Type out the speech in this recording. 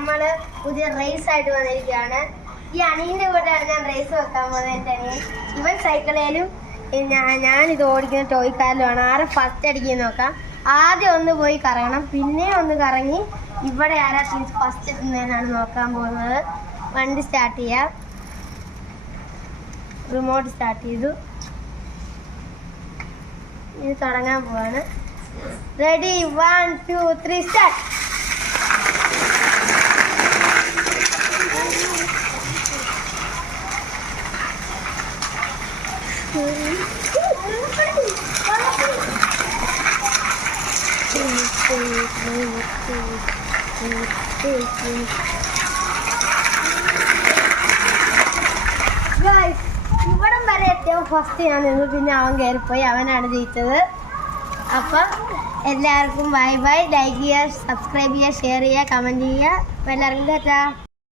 നമ്മൾ പുതിയ റേസ് ആയിട്ട് വന്നിരിക്കുകയാണ്. ഈ അനിയൻ്റെ കൂടെയാണ് ഞാൻ റേസ് വെക്കാൻ പോകുന്നത്. എൻ്റെ അനിയൻ ഇവൻ സൈക്കിളേലും ഞാനിത് ഓടിക്കുന്ന ടോയ് കാറിലുമാണ്. ആരെ ഫസ്റ്റ് അടിക്കുന്നത് നോക്കാം. ആദ്യം ഒന്ന് പോയി കറങ്ങണം, പിന്നെ ഒന്ന് കറങ്ങി ഇവിടെ ആരാ ഫസ്റ്റ് എത്തുന്നതിനാണ് നോക്കാൻ പോകുന്നത്. വണ്ടി സ്റ്റാർട്ട് ചെയ്യാം. റിമോട്ട് സ്റ്റാർട്ട് ചെയ്തു. ഇനി തുടങ്ങാൻ പോവാണ്. Ready 1 2 3 start. ഇവിടം വരെ എത്തിയപ്പോൾ ഫസ്റ്റ് ഞാൻ നിന്ന്, പിന്നെ അവൻ കയറിപ്പോയി, അവനാണ് ജയിച്ചത്. അപ്പം എല്ലാവർക്കും ബൈ ബൈ. ലൈക്ക് ചെയ്യുക, സബ്സ്ക്രൈബ് ചെയ്യുക, ഷെയർ ചെയ്യുക, കമൻറ്റ് ചെയ്യുക. അപ്പോൾ എല്ലാവർക്കും ടാറ്റാ.